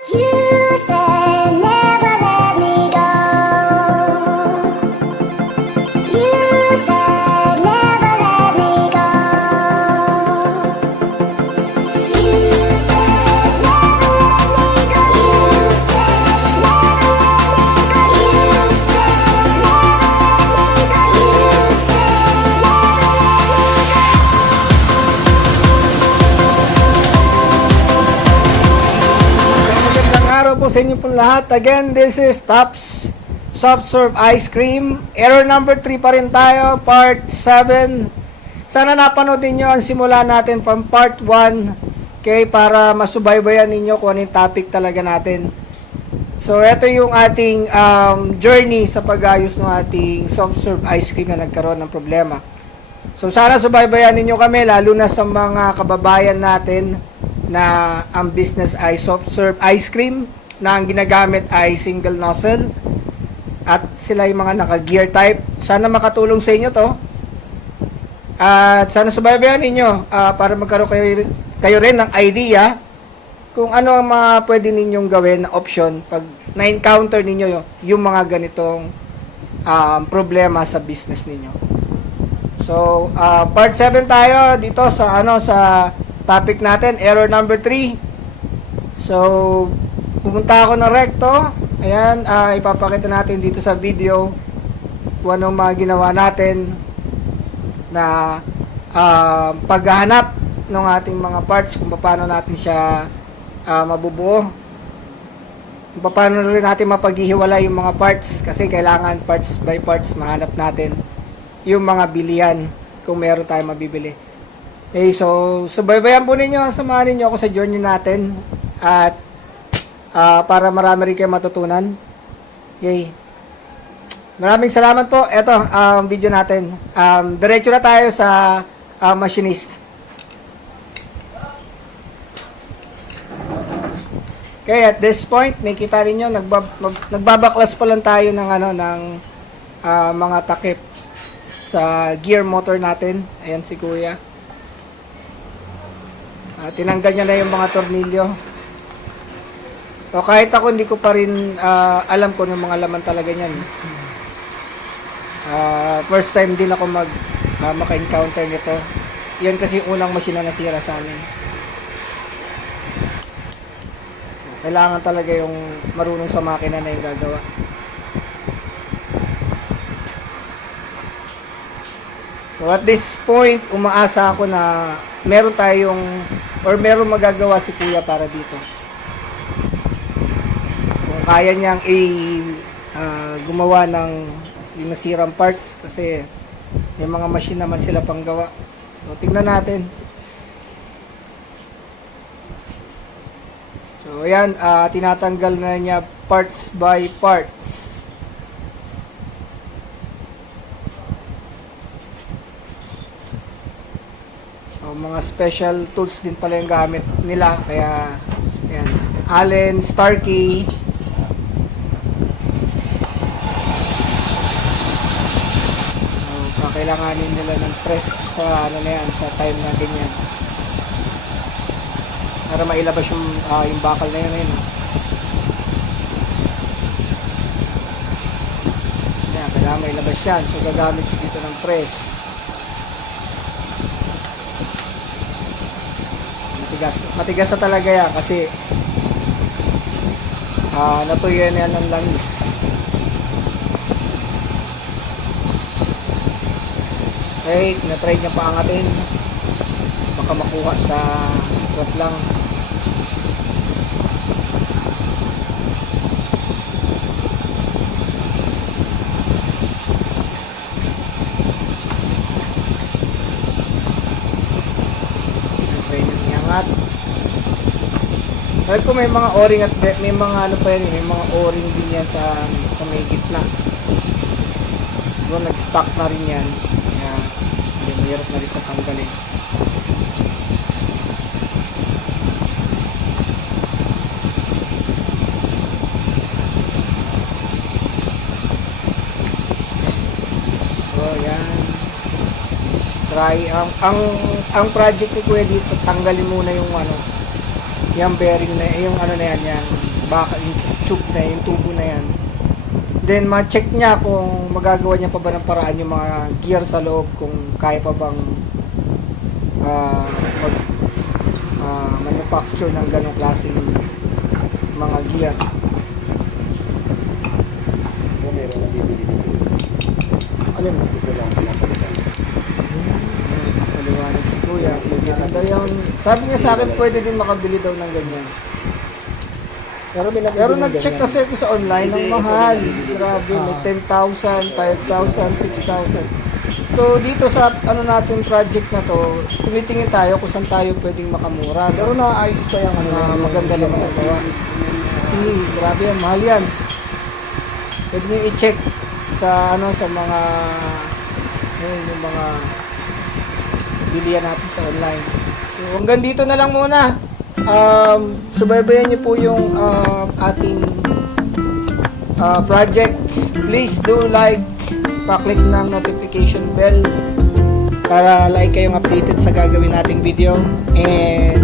You said never let me go. You said never let me go. You said never let me go. You said never let me go. You said never let me go. You said Magandang araw po sa inyo pong lahat. Again, this is Tops Soft Serve Ice Cream. Error number 3 pa rin tayo, part 7. Sana napanood ninyo ang simula natin from part 1, okay, para masubaybayan ninyo kung ano yung topic talaga natin. So, ito yung ating journey sa pag-ayos ng ating soft serve ice cream na nagkaroon ng problema. So, sana subaybayan ninyo kami, lalo na sa mga kababayan natin na ang business ay soft serve ice cream na ang ginagamit ay single nozzle at sila yung mga naka-gear type. Sana makatulong sa inyo to. At sana subaybayan ninyo para magkaroon kayo rin ng idea kung ano ang mga pwede ninyong gawin na option pag na-encounter ninyo yung mga ganitong problema sa business ninyo. So, part 7 tayo dito sa sa topic natin, error number 3. So, pumunta ako ng recto. Ayan, ipapakita natin dito sa video kung anong mga ginawa natin na paghahanap ng ating mga parts, kung paano natin siya mabubuo. Kung paano rin natin mapaghihiwalay yung mga parts, kasi kailangan parts by parts mahanap natin yung mga bilihan kung meron tayong mabibili. Okay, so subaybayan po ninyo, samahan ninyo ako sa journey natin at para marami rin kayo matutunan. Okay. Maraming salamat po. Ito ang video natin. Diretso na tayo sa machinist. Okay, at this point, makita rin nyo, nagbabaklas pa lang tayo ng mga takip sa gear motor natin. Ayan si Kuya. Tinanggal niya na yung mga tornilyo. So kahit ako hindi ko pa rin alam kung yung mga laman talaga niyan. First time din ako maka-encounter nito. Yan kasi unang machine na nasira sa amin. So, kailangan talaga yung marunong sa makina na yung gagawa. So at this point, umaasa ako na meron merong magagawa si Kuya para dito. Kung kaya niyang gumawa ng yung nasirang parts, kasi may mga machine naman sila pang gawa. So tingnan natin. So ayan, tinatanggal na niya parts by parts. Mga special tools din pala yung gamit nila, kaya ayan, Allen, Starkey. Kakailanganin nila ng press sa sa time na ganyan para mailabas yung bakal na yun. Ayan, kailangan mailabas yan, so gagamit siya dito ng press. Matigas na talaga yan kasi natuyan yan ng langis. Okay, tinatry niya paangatin, baka makuha sa sikrot lang. Alam ko may mga o-ring at may mga may mga o-ring din yan sa may gitna. Doon nag-stock na rin yan. Kaya hindi mahirap na rin sa tanggalin. So yan. Try ang project ni Kuya dito, tanggalin muna yung yung bearing na yung na yan, baka yung tube na yung tubo na yan. Then ma-check niya kung magagawa niya pa ba ng paraan yung mga gear sa loob, kung kaya pa bang manufacture ng ganong klaseng mga gear. Kung meron na bibili dito. Alin mo? Ito lang pinapalitan. Maliwanag si Kuya. Pwede na daw yung, sabi niya sa akin pwede din makabili daw ng ganyan. Pero may Pero nag-check kasi ako sa online, ang mahal. Grabe, may 10,000, 5,000, 6,000. So dito sa ano natin project na to, tumitingin tayo kung saan tayo pwedeng makamura. Pero naayos pa yung ano. Na maganda naman ang gawa. Kasi grabe yan, mahal yan. Pwede nyo i-check sa ano sa mga yung mga bilihan natin sa online. So hanggang dito na lang muna. Subaybayan niyo po yung ating project. Please do like, pa-click ng notification bell para like kayong updated sa gagawin nating video, and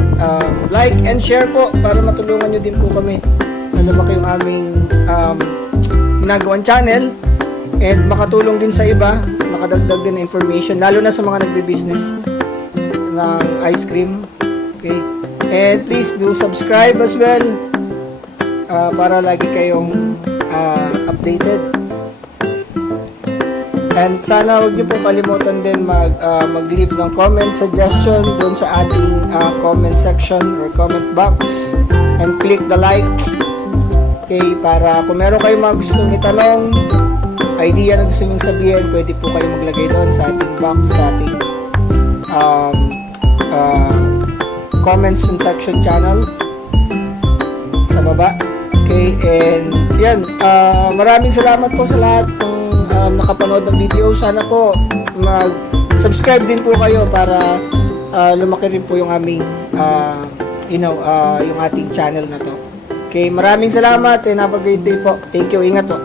like and share po para matulungan nyo din po kami na lumaki yung aming ginagawang channel and makatulong din sa iba, makadagdag din ng information lalo na sa mga nagbe-business ng ice cream. Okay, and please do subscribe as well para lagi kayong updated. And sana huwag niyo po kalimutan din mag-leave ng comment suggestion doon sa ating comment section or comment box, and click the like. Okay, para kung meron kayong mga gustong itanong, idea na gusto niyong sabihin, pwede po kayo maglagay doon sa ating box, sa ating comments section channel sa baba. Okay, and yan, maraming salamat po sa lahat ng nakapanood ng video. Sana po mag-subscribe din po kayo para lumaki rin po yung aming yung ating channel na to. Okay, maraming salamat and have a great day po. Thank you, ingat po.